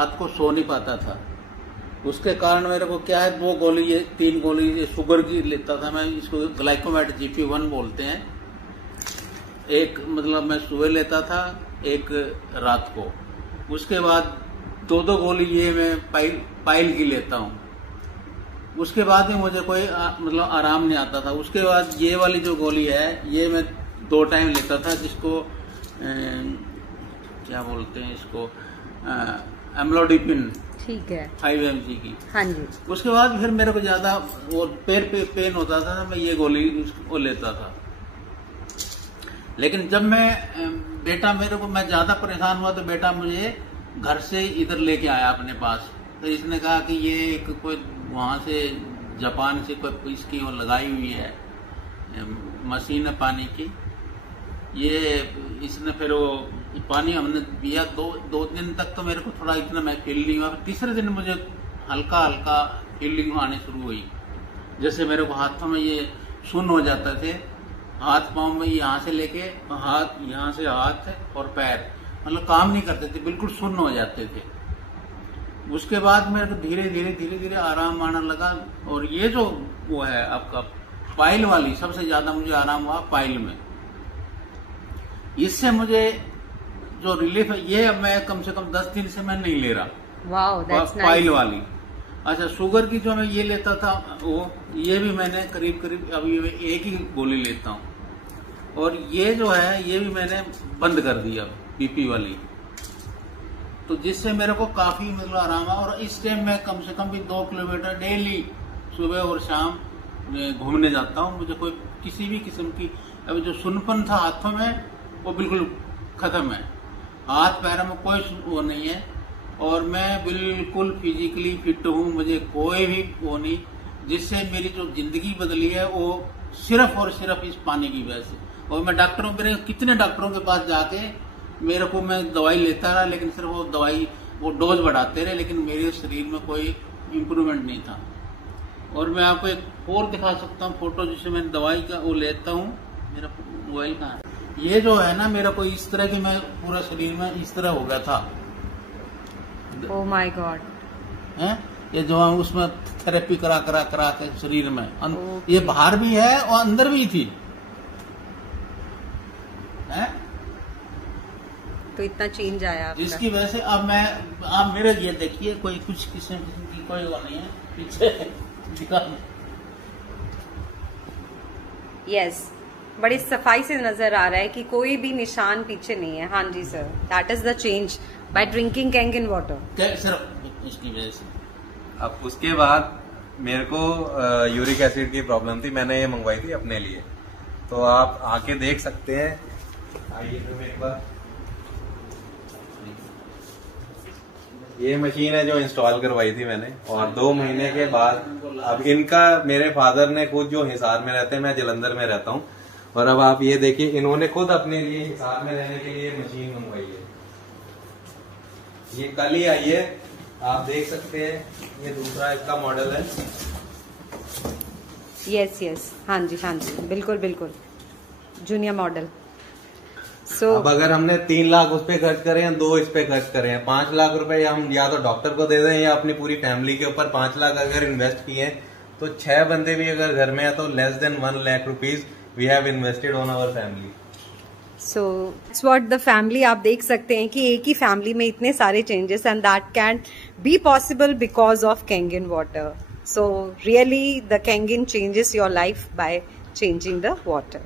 रात को सो नहीं पाता था। उसके कारण मेरे को क्या है, 2 गोली ये 3 गोली ये शुगर की लेता था मैं, इसको ग्लाइकोमेट GP1 बोलते हैं। एक मतलब मैं सुबह लेता था, एक रात को। उसके बाद 2 गोली ये मैं पाइल की लेता हूँ। उसके बाद भी मुझे कोई मतलब आराम नहीं आता था। उसके बाद ये वाली जो गोली है ये मैं 2 टाइम लेता था, जिसको क्या बोलते हैं इसको, एम्लोडिपिन, ठीक है, 5 mg की। हाँ जी। उसके बाद फिर मेरे को ज्यादा वो पैर पे पेन होता था, मैं ये गोली वो लेता था। लेकिन जब बेटा मेरे को, मैं ज्यादा परेशान हुआ तो बेटा मुझे घर से इधर लेके आया अपने पास। तो इसने कहा कि ये एक कोई वहां से जापान से कोई इसकी वो लगाई हुई है मशीन है पानी की। ये इसने फिर वो पानी हमने पिया, 2 दिन तक तो मेरे को थोड़ा इतना मैं फील नहीं हुआ। तीसरे दिन मुझे हल्का हल्का फीलिंग आने शुरू हुई, जैसे मेरे को हाथों में ये सुन्न हो जाते थे, हाथ पांव में यहाँ से लेके हाथ, यहाँ से हाथ और पैर मतलब काम नहीं करते थे, बिल्कुल सुन्न हो जाते थे। उसके बाद मेरे को धीरे धीरे आराम आने लगा। और ये जो वो है आपका पाइल वाली, सबसे ज्यादा मुझे आराम हुआ पाइल में। इससे मुझे जो रिलीफ है, ये अब मैं कम से कम 10 दिन से मैं नहीं ले रहा। Wow, that's nice. पाइल वाली। अच्छा, शुगर की जो मैं ये लेता था वो, ये भी मैंने करीब अभी एक ही गोली लेता हूँ। और ये जो है ये भी मैंने बंद कर दिया, BP वाली। तो जिससे मेरे को काफी मतलब आराम है। और इस टाइम मैं कम से कम भी 2 किलोमीटर डेली सुबह और शाम घूमने जाता हूँ। मुझे कोई किसी भी किस्म की, अभी जो सुनपन था हाथों में वो बिल्कुल खत्म है, हाथ पैरों में कोई वो नहीं है। और मैं बिल्कुल फिजिकली फिट हूँ, मुझे कोई भी वो नहीं। जिससे मेरी जो जिंदगी बदली है वो सिर्फ और सिर्फ इस पानी की वजह से। और मैं मेरे कितने डॉक्टरों के पास जाके मेरे को, मैं दवाई लेता रहा, लेकिन सिर्फ वो दवाई वो डोज बढ़ाते रहे, लेकिन मेरे शरीर में कोई इम्प्रूवमेंट नहीं था। और मैं आपको एक और दिखा सकता हूँ फोटो, जिससे मैं दवाई का वो लेता हूँ। मेरा मोबाइल कहाँ है? ये जो है ना, मेरा को इस तरह की, मैं पूरा शरीर में इस तरह हो गया था। Oh my God. है ये जो हम उसमें थेरेपी करा के शरीर में ये बाहर भी है और अंदर भी थी है? तो इतना चेंज आया जिसकी वजह से अब आप मेरे ये देखिए, कोई कुछ किस्म की कोई वो नहीं है पीछे दिखा। यस, बड़ी सफाई से नजर आ रहा है कि कोई भी निशान पीछे नहीं है। हाँ जी sir, that is the change by drinking Kangen water. सिर्फ इसकी वजह से। अब उसके बाद मेरे को यूरिक एसिड की प्रॉब्लम थी, मैंने ये मंगवाई थी अपने लिए। तो आप आके देख सकते हैं, आइए तो एक बार। ये मशीन है जो इंस्टॉल करवाई थी मैंने, और 2 महीने के बाद अब इनका, मेरे फादर ने खुद जो हिसार में रहते हैं, मैं जलंधर में रहता हूँ, और अब आप ये देखिए, इन्होंने खुद अपने लिए हिसार में रहने के लिए मशीन मंगवाई है। ये कल ही आई है, आप देख सकते हैं। ये दूसरा इसका मॉडल है। यस, हाँ जी, बिल्कुल जूनियर मॉडल। अब अगर हमने 3 लाख उस पे खर्च करें या 2 इस पे खर्च करें, 5 लाख रुपए हम या तो डॉक्टर को दे दें या अपनी पूरी फैमिली के ऊपर 5 लाख अगर इन्वेस्ट किए, तो 6 बंदे भी अगर घर में है तो less than 1 lakh rupees we have invested on our family. So it's what the family, आप देख सकते हैं कि एक ही फैमिली में इतने सारे changes, and that can be possible because of Kangen water. So really the Kangen changes your life by changing the water.